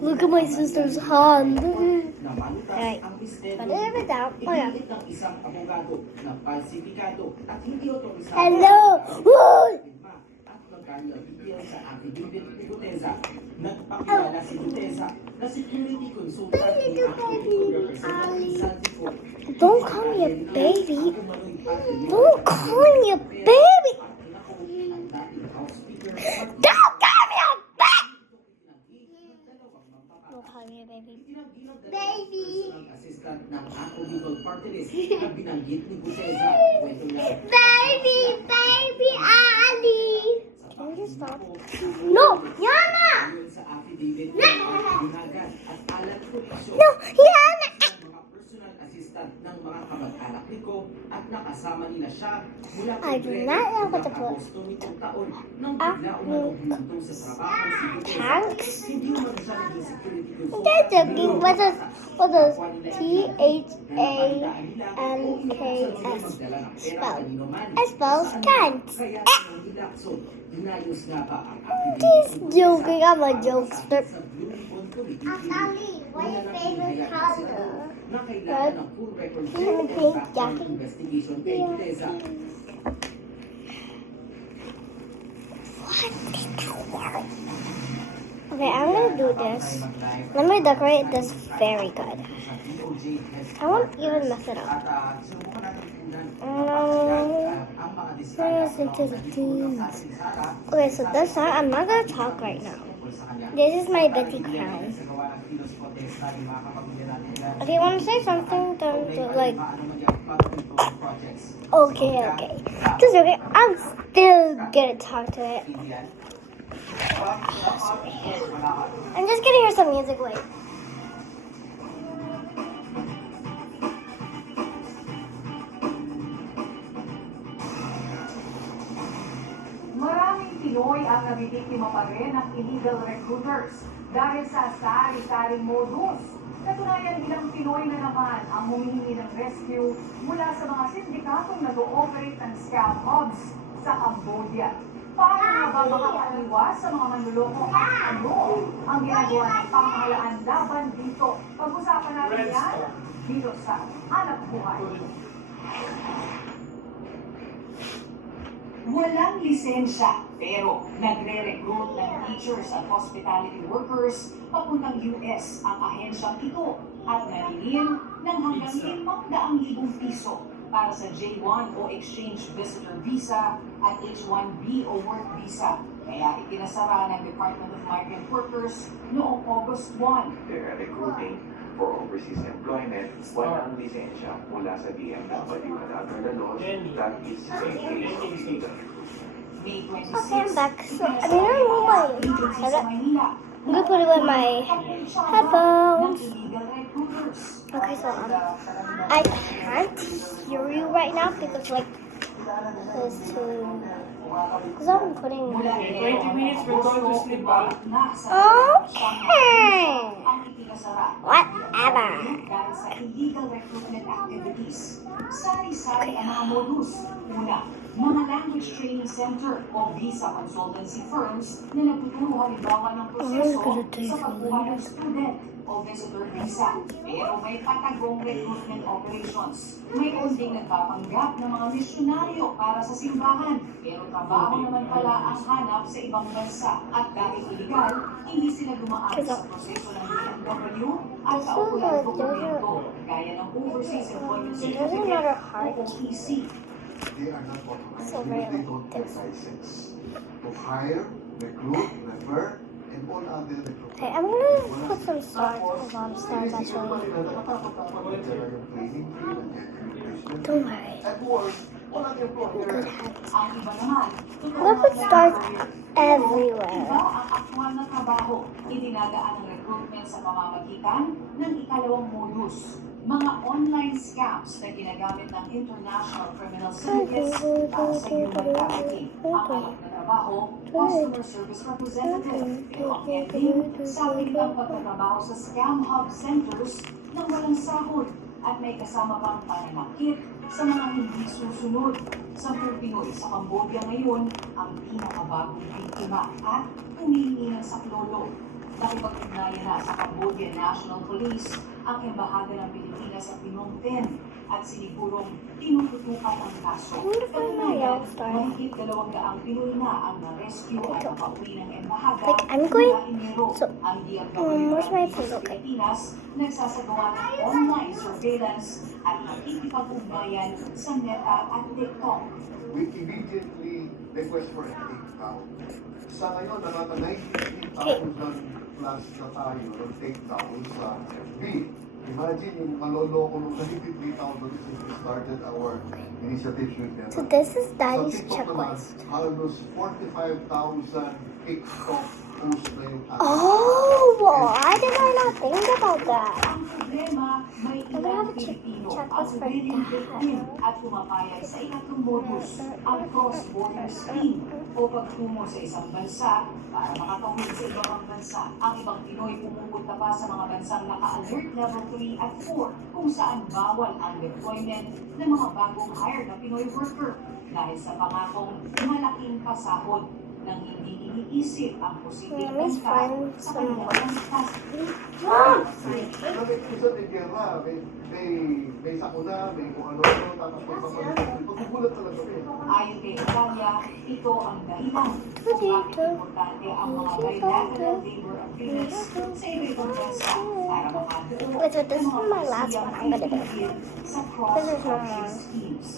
Look at my sister's hand. Alright. Put it down. Oh, yeah. Hello. Woo! Don't call me a baby. Don't call me a baby. Don't call me a baby. Don't call me a baby. Baby. Baby Ali. Can you just stop? No, Yana. No, Yana. I do not know what to put. Tanks. They're joking. What does THANKS spell? It spells tanks. He's joking. I'm a jokester. Ali, what's your favorite color? Red. Pink, Jackie. Okay, I'm gonna do this. Let me decorate this very good. I won't even mess it up. Okay, so this time I'm not gonna talk right now. This is my Betty crown. If you want to say something, then like. Okay. Just okay. I'm still gonna talk to it. I'm just gonna hear some music. Wait. Maraming Pinoy ang nabibiktima pa rin ng illegal recruiters dahil sa sari-saring modus. Katunayan, ilang Pinoy na naman ang humihingi ng rescue mula sa mga sindikatong nag-ooperate ng scam hubs sa Cambodia. Paano nga ba makakaliwas sa mga manluloko at ano ang ginagawa ng pamahalaan laban dito? Pag-usapan natin yan dito sa Hanap Buhay. Walang lisensya pero nagre-recruit ng teachers at hospitality workers papuntang US ang ahensyang ito at naringin ng hanggang 500,000 piso para sa J1 o Exchange Visitor Visa at H1B o Work Visa. Kaya ipinasara ng Department of Migrant Workers noong August 1. They are recruiting for overseas employment, walang lisensya mula sa DMW at under the laws, that is a case of illegal. May 26, Okay, I'm back. So, I don't know why. I'm gonna put it with my headphones. Okay, so I can't hear you right now because like this too. Because I'm putting. 20 minutes, we're going to sleep. Okay. Whatever. Dahil sa illegal recruitment activities, sari-sari ang mga modus. Una, mga language training center o visa consultancy firms na nagtuturo halimbawa ng proseso sa pagkuha ng student o visitor visa. Pero may patagong recruitment operations. May kunding nagpapanggap ng mga misyonaryo para sa simbahan. Pero trabaho naman pala ang hanap sa ibang bansa. At dahil illegal, hindi sila dumaan sa proseso ng DMW at kaukulang dokumento gaya ng Overseas Employment Certificate o OEC. They are not authorized. So They very don't have this. license to hire, recruit, refer, and all other recruitment. Okay, I'm gonna put some stars on stars actually. Don't worry. At work, all other Good employers. hands. Ang iba naman, I'm gonna put stars everywhere. iba ang aktwal na trabaho. Idinagaan ang recruitment sa pamamagitan ng ikalawang modus. Mga online scams na ginagamit ng international criminal syndicates para sa human trafficking. Ang alok na trabaho, customer service representative. Pero ang ending, sabing ang pagtatrabaho sa scam hub centers na walang sahod at may kasama pang pananakit, sa mga hindi susunod. 10 Pinoy sa Cambodia ngayon ang pinakabagong biktima at humihingi ng saklolo. Nakipag-ugnayan na sa Cambodia National Police ang embahada ng Pilipinas sa Phnom Penh at sinigurong tinututukan ang kaso. Kanunayan, mahigit 200 Pinoy na ang na-rescue at nakauwi ng embahada. Like, I'm going- mula Enero. so, Ang DFW where's my sa pillow? Pilipinas nagsasagawa ng online surveillance at nakikipag-ugnayan sa Meta at TikTok. We immediately request for a takedown. Sa ngayon, nakaka 93,000 plus na tayo ng takedown sa FB. Imagine yung maloloko ng 93,000 since we started our initiatives with them. So this is Daddy's Sa TikTok naman, checklist. halos 45,000 TikTok posts na yung ating. Oh, why did I not think about that? Ang problema, may I'm gonna ilang have a Pilipino checklist ang for willing that. between at pumapayag sa ikatlong modus, ang cross-border scheme o pagtungo sa isang bansa para makatawid sa ibang bansa. Ang ibang Pinoy pumupunta pa sa mga bansang naka-alert level 3 at 4 kung saan bawal ang deployment ng mga bagong hired na Pinoy worker dahil sa pangakong malaking pasahod nang hindi iniisip ang posibleng Yeah, let's bangka find sa some kanilang more. bansa. Sabi ko sa Tigera, may sakuna, may kung ano-ano, tapos pagpapalit. Pagkukulat talaga eh. Ayon kay Italia, ito ang dahilan kung bakit importante ang mga bilateral labor agreements sa iba-ibang bansa para makabuo Wait, so this ng is mga my last pasiyang one. I'm gonna do it. kaibigan sa This is no cross-country more. schemes.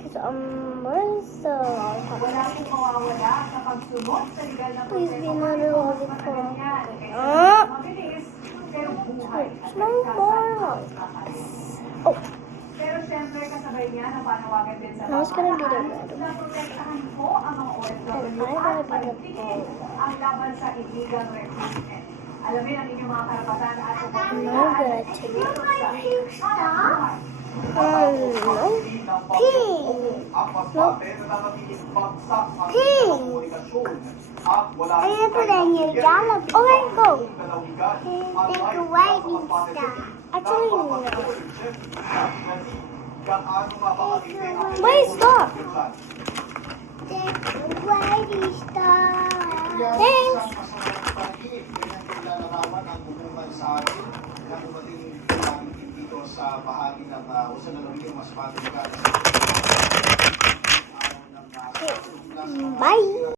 Cause where's the lollipop? Wala pong mawawala sa pagsunod sa legal na Please be proseso another para mas lollipop. madalian. Kaysa Ah! mabilis, pero buhay at No more. Oh, Pero siyempre kasabay niya na panawagan din sa I was gonna do the pamahalaan red na one. protektahan po ang mga OFW And I'm at gonna do the paligtigin ang laban sa illegal recruitment. Alamin ang inyong mga karapatan at I'm oportunidad gonna at take dito sa no. Pink. Ayan po lang yung jalap. Okay, go. Take away these stuff. Actually, no. Wait, stop. Take away these stuff. Thanks. Ilalarawan ang bumukan sa atin na dumating laging dito sa bahagi ng usa na mas patinggan.